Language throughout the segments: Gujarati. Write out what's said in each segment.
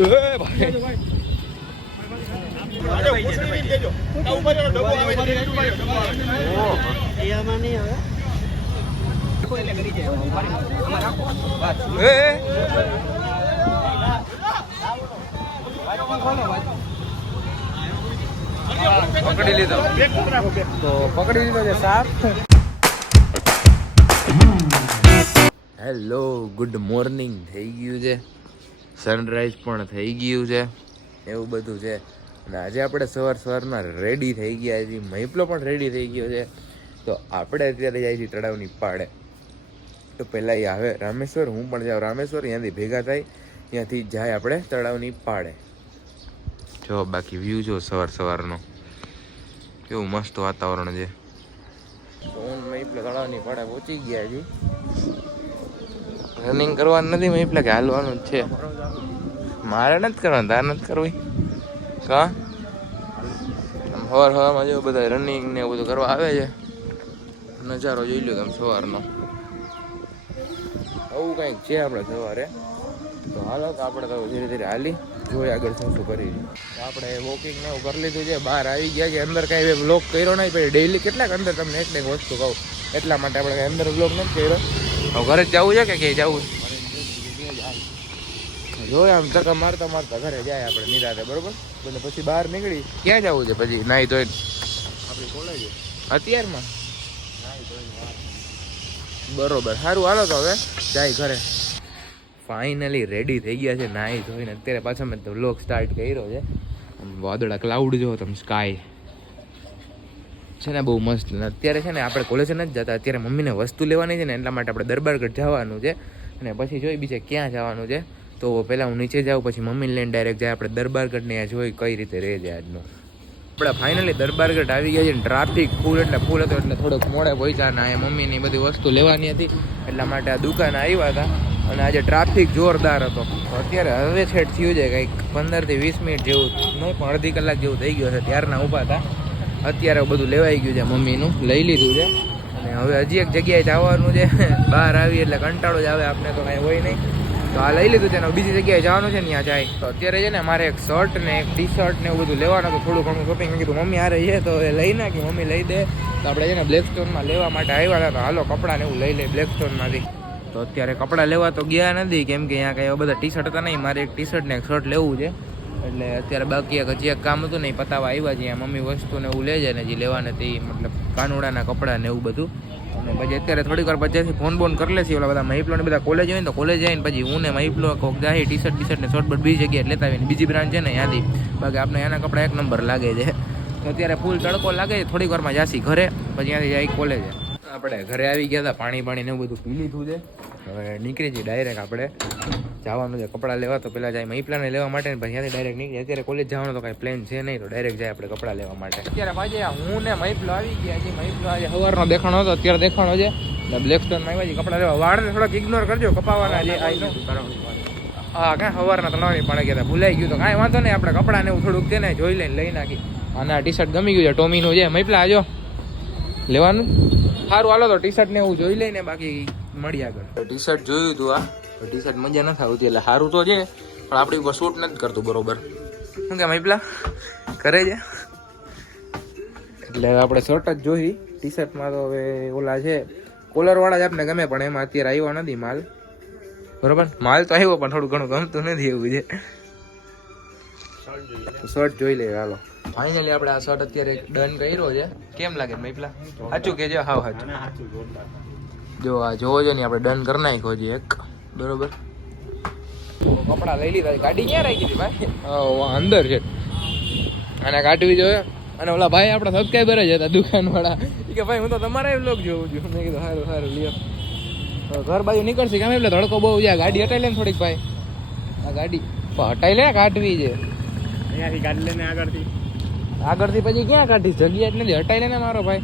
પકડી લીધો તો પકડી લીધો છે સાપ. હેલો ગુડ મોર્નિંગ થઈ ગયું છે, સનરાઈઝ પણ થઈ ગયું છે, એવું બધું છે. અને આજે આપણે સવારમાં રેડી થઈ ગયા છીએ, મહિપલો પણ રેડી થઈ ગયો છે. તો આપણે અત્યારે જાય છીએ તળાવની પાળે. તો પહેલાં એ આવે રામેશ્વર, હું પણ જાઉં રામેશ્વર, ત્યાંથી ભેગા થાય, ત્યાંથી જાય આપણે તળાવની પાળે. જો બાકી વ્યૂ જો સવારનો કેવું મસ્ત વાતાવરણ છે. હું મહિપલો તળાવની પાળે પહોંચી ગયા છીએ. રનિંગ કરવાનું નથી મહિપલા કે હાલવાનું જ છે? મારે નથી કરવાનું, તાર નથી કરવી કા? સવારમાં જો બધા રનિંગ ને એવું બધું કરવા આવે છે. નજારો જોઈ લો તમે સવારનો, આવું કંઈક છે આપણે સવારે. તો હાલો તો આપણે તો ધીરે ધીરે હાલી જોઈએ આગળ શું કરી. આપણે વોકિંગ ને એવું કરી લીધું છે, બહાર આવી ગયા છે. અંદર કાંઈ વ્લોગ કર્યો નહીં, પછી ડેઈલી કેટલાક અંદર તમને એક વસ્તુ કહું, એટલા માટે આપણે કાંઈ અંદર વ્લોગ નથી કર્યો. હવે ઘરે જ જવું છે કે ક્યાંય જવું? જોઈએ આમ ધક્કા મારતા ઘરે જાય આપણે નિરાતે, બરોબર? એટલે પછી બહાર નીકળી ક્યાં જવું છે પછી નાહી ધોઈને? આપણી કોલેજ અત્યારમાં બરોબર. સારું હાલો તો હવે જાય ઘરે. ફાઇનલી રેડી થઈ ગયા છે નાહી ધોઈને. અત્યારે પાછા મેં તો વ્લોગ સ્ટાર્ટ કર્યો છે. વાદળા ક્લાઉડ જો તમે, સ્કાય છે ને બહુ મસ્ત. અત્યારે છે ને આપણે કોલેજ નથી જતા, અત્યારે મમ્મીને વસ્તુ લેવાની છે ને એટલા માટે આપણે દરબારગઢ જવાનું છે. અને પછી જોઈ બીજે ક્યાં જવાનું છે. તો પહેલાં હું નીચે જાઉં, પછી મમ્મીને લઈને ડાયરેક્ટ જાય આપણે દરબારગઢને જોઈ કઈ રીતે રહે છે આજનું. આપણે ફાઇનલી દરબારગઢ આવી ગયા છે ને ટ્રાફિક ફૂલ હતો એટલે થોડોક મોડે પહોંચ્યા. ને અહીંયા મમ્મીની બધી વસ્તુ લેવાની હતી એટલા માટે આ દુકાને આવ્યા હતા. અને આજે ટ્રાફિક જોરદાર હતો. અત્યારે હવે છેટ થયું છે કંઈક 15 થી 20 મિનિટ જેવું, નહીં પણ અડધી કલાક જેવું થઈ ગયું છે. ત્યારના ઊભા હતા, અત્યારે બધું લેવાઈ ગયું છે, મમ્મીનું લઈ લીધું છે. અને હવે હજી એક જગ્યાએ જવાનું છે. બહાર આવી એટલે કંટાળો જ આવે આપણે, તો કાંઈ હોય નહીં. તો આ લઈ લીધું છે ને બીજી જગ્યાએ જવાનું છે ને ત્યાં જાય. તો અત્યારે છે ને મારે એક શર્ટ ને એક ટી શર્ટ ને એવું બધું લેવાનું હતું, થોડું ઘણું શોપિંગ. મેં કીધું મમ્મી હારે છે તો એ લઈ નાખી, મમ્મી લઈ દે. તો આપણે છે ને બ્લેકસ્ટોનમાં લેવા માટે આવ્યા હતા. તો હાલો કપડાં ને એવું લઈ લે બ્લેકસ્ટોનમાંથી. તો અત્યારે કપડાં લેવા તો ગયા નથી, કેમ કે અહીંયા કંઈ બધા ટી શર્ટ હતા નહીં. મારે એક ટી શર્ટ ને એક શર્ટ લેવું છે, એટલે અત્યારે બાકી હજી એક કામ હતું ને પતાવવા આવ્યા છે. મમ્મી વસ્તુને એવું લે છે ને જે લેવાને તે, મતલબ કાનુડાના કપડાં ને એવું બધું. અને પછી અત્યારે થોડીક વાર પછી ફોન કરી લેશે. ઓલા બધા મહિપલો ને બધા કોલેજ હોય ને, તો કોલેજ જઈને પછી હું ને મહિપલો કોક જાય ટી શર્ટ ને શોર્ટ બીજી જગ્યાએ લેતા આવીને, બીજી બ્રાન્ડ છે ને ત્યાંથી. બાકી આપણે એના કપડા એક નંબર લાગે છે. તો અત્યારે ફૂલ તડકો લાગે છે, થોડીક વારમાં જાસી ઘરે, પછી ત્યાંથી જાય કોલેજ. આપણે ઘરે આવી ગયા હતા, પાણી ને એવું બધું પી લીધું છે. હવે નીકળી જઈએ ડાયરેક્ટ આપણે જવાનું છે કપડાં લેવા. તો પહેલાં જાય મહિપલાને લેવા માટે ને પછી ત્યાંથી ડાયરેક્ટ નીકળી. અત્યારે કોલેજ જવાનો તો કાંઈ પ્લાન છે નહીં, તો ડાયરેક્ટ જાય આપણે કપડાં લેવા માટે. અત્યારે પાછી હું ને મહિપલો આવી ગયા છે. મહિપલો આજે સવારનો દેખાણો હતો, અત્યારે દેખાણો છે. એટલે બ્લેકસ્ટોનમાં આવ્યા છે કપડાં લેવા. વાળને થોડાક ઇગ્નોર કરજો, કપાવાના જે હા કાંઈ સવારના તળાવની પાડે ગયા હતા, ભૂલાઈ ગયું. તો કાંઈ વાંધો નહીં, આપણે કપડાં ને એવું થોડુંક છે ને જોઈ લઈને લઈ નાખી. અને આ ટી શર્ટ ગમી ગયું છે, ટોમીનું છે. મહિપલા આજો લેવાનું. સારું હાલો તો ટી શર્ટ ને એવું જોઈ લઈને બાકી મળી આગળ. ટી શર્ટ જોયું હતું, આ ટી શર્ટ મજા નથી આવતી, એટલે સારું તો છે પણ આપણી ઉપર શૂટ નથી કરતું બરોબર. શું કે મહિપલા કરે છે? એટલે આપણે શર્ટ જ જોઈ. ટી શર્ટમાં તો હવે ઓલા છે કોલરવાળા જ આપને ગમે, પણ એમાં અત્યારે આવ્યો નથી માલ, બરોબર? માલ તો આવ્યો પણ થોડું ઘણું ગમતું નથી એવું છે. શર્ટ જોઈ લઈએ હાલો. ફાઇનલી આપણે આ શર્ટ અત્યારે ડન કર્યો છે. કેમ લાગે મહિપલા? સાચું કે છે? હાવ સાચું. જો આ જોવો છો ને, આપણે ડન કરી નાખ્યો છે એક, બરોબર? કપડા લઈ લીધા. ગાડી ક્યાં રાખી હતી ભાઈ? અંદર છે, અને કાઢવી જોઈએ. અને ઓલા ભાઈ આપણા સબસ્ક્રાઈબર જ હતા દુકાનવાળા, કે ભાઈ હું તો તમારા વ્લોગ જોઉં છું. મેં કીધું સારું લ્યો. ઘર બાજુ નીકળશે કેમ? એટલે ધડકો બહુ જાય. ગાડી હટાઈ લે ને થોડીક ભાઈ. આ ગાડી હટાઈ લે, કાઢવી છે અહીંયાથી. ગાડી લઈને આગળથી પછી ક્યાં કાઢી? જગ્યા જ નથી, હટાઈ લે ને મારો ભાઈ.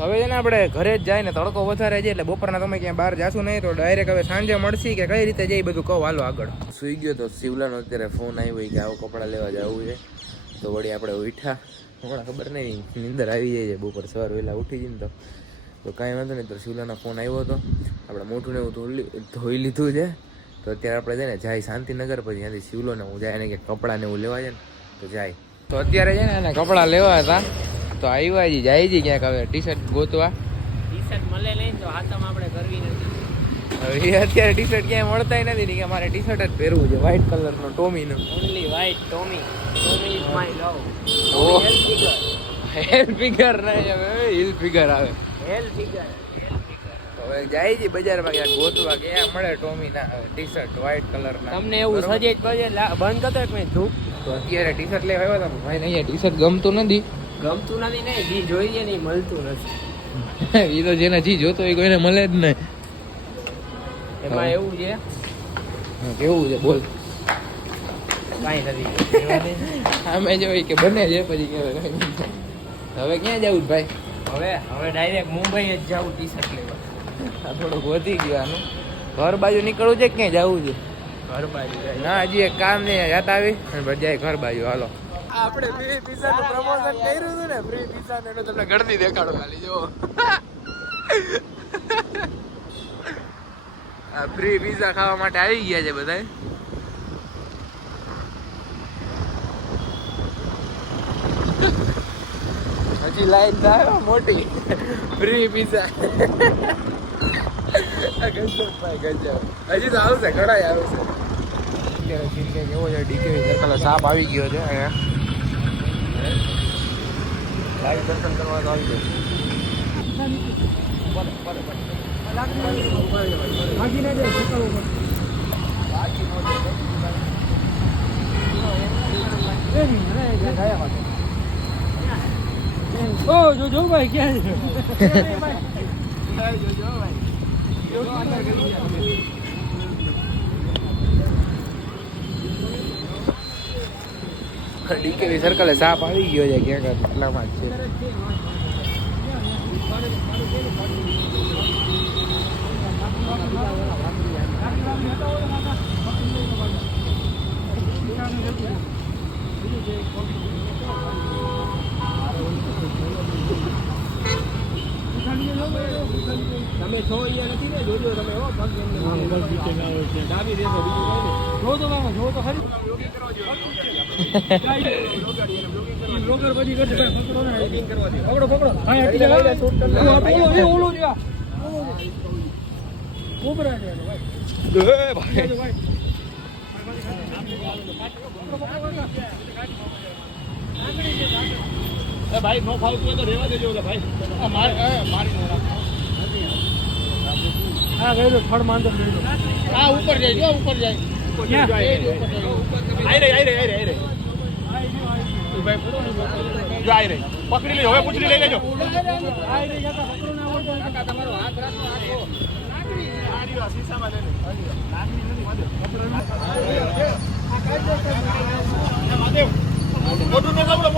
હવે છે ને આપણે ઘરે જ જાય ને, તડકો વધારે છે એટલે બપોરના તમે ક્યાં બહાર જાશું નહીં, તો ડાયરેક્ટ હવે સાંજે મળશી કે કઈ રીતે જઈ બધું કહો હાલો આગળ. સુઈ ગયો તો શિવલાનો અત્યારે ફોન આવ્યો કે આવો કપડાં લેવા જવું છે. તો વળી આપણે ઉઠ્યા, હમણાં ખબર નહીં નીંદર આવી જાય છે બપોર સવાર વહેલા ઉઠી જઈને. તો કાંઈ વાંધો નહીં. તો શિવલાનો ફોન આવ્યો હતો, આપણે મોઢું ને એવું ધોઈ લીધું છે. તો અત્યારે આપણે છે ને જાય શાંતિનગર, પછી ત્યાંથી શિવલો ને હું જાય ને કે કપડાં ને એવું લેવા જાય ને તો જાય. તો અત્યારે છે ને એને કપડાં લેવા હતા તો આવ્યા જી જાય જી ક્યાંક હવે ટી શર્ટ ગોતવા. ટી શર્ટ મળે નહીં તો હાથમાં આપણે કરવી નથી. હવે અત્યારે ટી શર્ટ ક્યાંય મળતા નથી ને કે મારે ટી શર્ટ જ પહેરવું છે વ્હાઈટ કલરનો ટોમીનું. Only white Tommy. Tommy is my love. Oh. Hilfiger. Hilfiger નહીં હવે હિલ ફિગર આવે. Hilfiger. હવે જાય છે બજારમાં ક્યાંક ગોતવા કે ક્યાં મળે ટોમી ના ટી શર્ટ વ્હાઈટ કલરના. તમને એવું સજેસ્ટ કરજે બંધ કરતો એક મિનિટ ધૂપ. તો અત્યારે ટી શર્ટ લેવા આવ્યા હતા ભાઈ અહીંયા ટી શર્ટ ગમતું નથી. ગમતું નથી ને જી જોઈએ નહીં મળતું નથી. એ તો જેને જી જોતો હોય કોઈને મળે જ નહીં. એમાં એવું છે કેવું છે બોલ. કાંઈ નથી. આમે જોઈ કે બને છે પછી કહેવાય કઈ નહીં. હવે ક્યાં જવું ભાઈ? હવે ડાયરેક્ટ મુંબઈ જ જાવું ટી શર્ટ લેવા. આ થોડુંક વધી ગયું આનું. ઘર બાજુ નીકળવું છે કે ક્યાં જવું છે? ઘર બાજુ ના હજી એક કામ ને યાદ આવી અને પછી જાય ઘર બાજુ. હાલો આપણે ફ્રી પીઝા નું પ્રમોશન કર્યું હતું ને ફ્રી પીઝા નું તમને ગળદી દેખાડો ખાલી જો. આ ફ્રી પીઝા ખાવા માટે આવી ગયા છે બધા. હજી લાઈન થાય મોટી ફ્રી પીઝા. ગજબ ભાઈ ગજબ. હજી તો આવશે ઘણા આવશે. અત્યારે સીન કંઈક એવો છે ડીકે સર્કલ સાપ આવી ગયો છે અહીંયા. લાઈવ દર્શન કરવા તો આવી ગયો. જો ભાઈ ક્યાં છે? ડીકેવી સર્કલે સાપ આવી ગયો છે ક્યાંક એટલામાં જ છે. તમે છો અહીંયા નથી ને જોજો તમે હો પગ ડાબી દેશો બીજું કઈ નહીં. જો તો બાબા જો તો ખરી. બ્લોગર બધી કરશે પકડો ને એડિટિંગ કરવા દે. પકડો હા એટલે લઈને શૂટ કરી લે. ઓલો જો કોબરા છે ભાઈ. એ ભાઈ ભાઈ નો ફાવતું તો રહેવા દેજો ભાઈ. મારી હા ગયો ફળ માંડો હા ઉપર જાય જો ઉપર જાય. પકડી લઈ હવે પૂછડી લઈ લેજો. તમારો હાથ રાખો. મોટું ના પકડો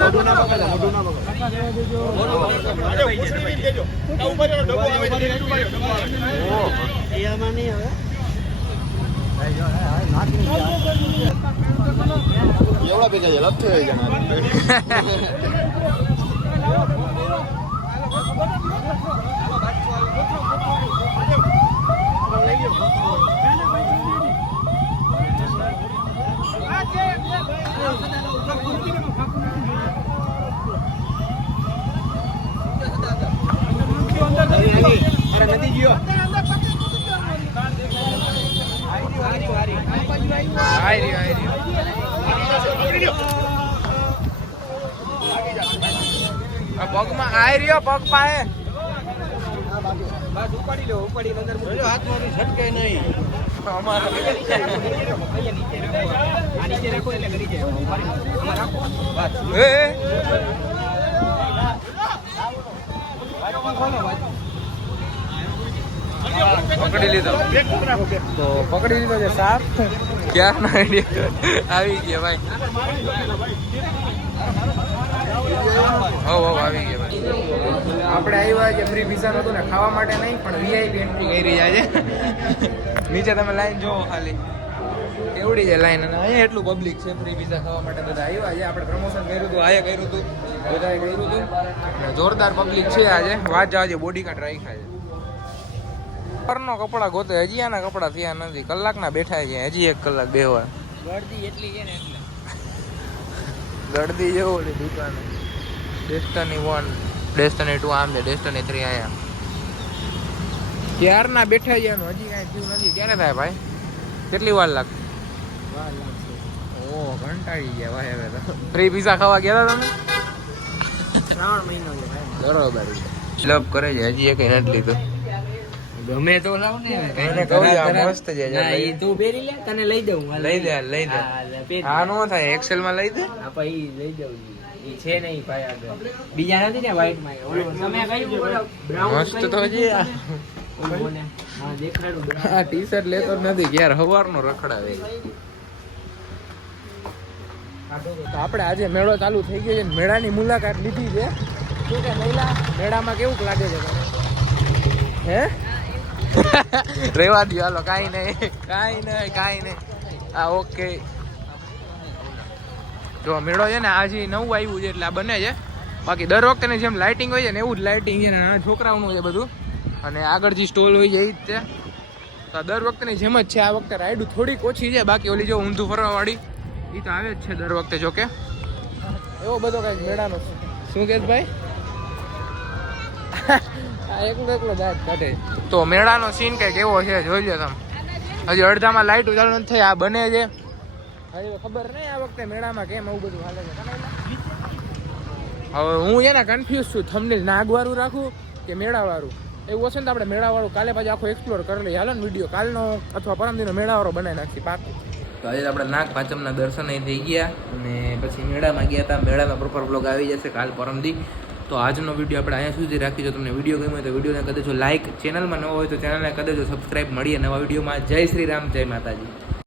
મોટું ના પકડો. ઉપર ડબ્બો આવે છે એમાં નહીં હવે. એવડા ભેગા છે લપ થઈ જણા. નથી ગયો. પગમાં આઈ રહ્યો પગ પાએ. ઉપાડી લો ઉપાડી અંદર હાથમાંથી છટકે નહીં. અમારે નીચે રાખો એટલે કરી જાય. પકડી લીધો તો પકડી લીધો છે સાપ. ક્યારના આઈડિયા આવી ગયા ભાઈ. આવી ગયા ભાઈ. આપણે આવ્યા છે ફ્રી પીઝા નતું ને ખાવા માટે નહીં પણ વીઆઈપી એન્ટ્રી કરી જાય છે. નીચે તમે લાઈન જોવો ખાલી એવડી છે લાઈન અને અહીંયા એટલું પબ્લિક છે ફ્રી પીઝા ખાવા માટે બધા આવ્યા છે. આપણે પ્રમોશન કર્યું હતું આયા કર્યું હતું બધાએ કર્યું હતું. જોરદાર પબ્લિક છે આજે. વાત જવા બોડી કાર્ડ રાખ્યા છે. પરનો કપડા ગોતે હજી આના કપડા થયા નથી, કલાકના બેઠા છે, હજી 1 કલાક બેહવા. ગળદી એટલી છે ને એટલે ગળદી જેવો ઓલી દુકાન. ડેસ્ટની 1, ડેસ્ટની 2 આમ છે, ડેસ્ટની 3 આયા. ક્યારના બેઠા છે એનું હજી કાંઈ થયું નથી. ક્યારે થાય ભાઈ? કેટલી વાર લાગશે? વાર લાગશે. ઓ કંટાળી ગયા ભાઈ હવે તો. ફ્રી પીઝા ખાવા ગયા હતા તમે? 3 મહિના છે ભાઈ. બરોબર. લપ કરે છે હજી એક નથી લીધું. ગમે તો લાવ ને એને કહું આ મસ્ત છે. ના ઈ તું પહેરી લે, તને લઈ દઉં. લઈ દે લઈ દે. આ નો થાય એક્સેલ માં લઈ દે. આપા ઈ લઈ દઉં. ઈ છે નહીં ભાઈ આગળ. બીજા નથી ને વ્હાઈટ માં. તમે કઈ બ્રાઉન મસ્ત તો હજી આ. ઓને હા દેખાડું. આ ટી-શર્ટ લેતો જ નથી યાર, હવારનો રખડાવે. તો આપણે આજે મેળો ચાલુ થઈ ગયો છે, મેળાની મુલાકાત લીધી છે. શું કે મહિલા મેળામાં કેવું લાગે છે તમને? હે રેવા દો હાલો, કાંઈ નહીં. હા ઓકે. જો મેળો છે ને આજે નવું આવ્યું છે એટલે આ બને છે. બાકી દર વખતેની જેમ લાઇટિંગ હોય છે ને એવું જ લાઇટિંગ છે ને આ છોકરાઓનું છે બધું. અને આગળ જે સ્ટોલ હોય છે એ જ છે. તો દર વખતેની જેમ જ છે. આ વખતે રાઈડ થોડીક ઓછી છે, બાકી ઓલી જો ઊંધું ફરવાવાળી એ તો આવે જ છે દર વખતે. જો કે એવો બધો કઈ મેળાનો શું કે ભાઈ આ એકલો દાંત કાઢે. તો મેળાનો સીન કઈક એવો છે, જોઈ લો તમે. હજી અડધામાં લાઈટ ચાલુ નથી થઈ, આ બને છે. હજી ખબર નહીં આ વખતે મેળામાં કેમ આવું બધું હાલે છે. હવે હું છે ને કન્ફ્યુઝ છું, થંબનેલ નાગવાળું રાખું કે મેળાવાળું. એવું હશે ને તો આપણે મેળાવાળું કાલે પાછું આખો એક્સપ્લોર કરી લઈએ. હાલો ને વિડીયો કાલનો અથવા પરમદિનો મેળાવાળો બનાવી નાખીએ પાકું. તો આજે આપણે નાગ પાંચમના દર્શન થઈ ગયા અને પછી મેળામાં ગયા હતા. મેળાનો પ્રોપર બ્લોગ આવી જશે કાલ પરમદી. તો આજનો વિડીયો આપણે અહીંયા સુધી રાખી. જો તમને વિડીયો ગમ્યો હોય તો વિડીયોને કરી દેજો લાઈક, ચેનલમાં નવો હોય તો ચેનલને કરી દેજો સબસ્ક્રાઈબ. મળીએ નવા વિડીયોમાં. જય શ્રી રામ, જય માતાજી.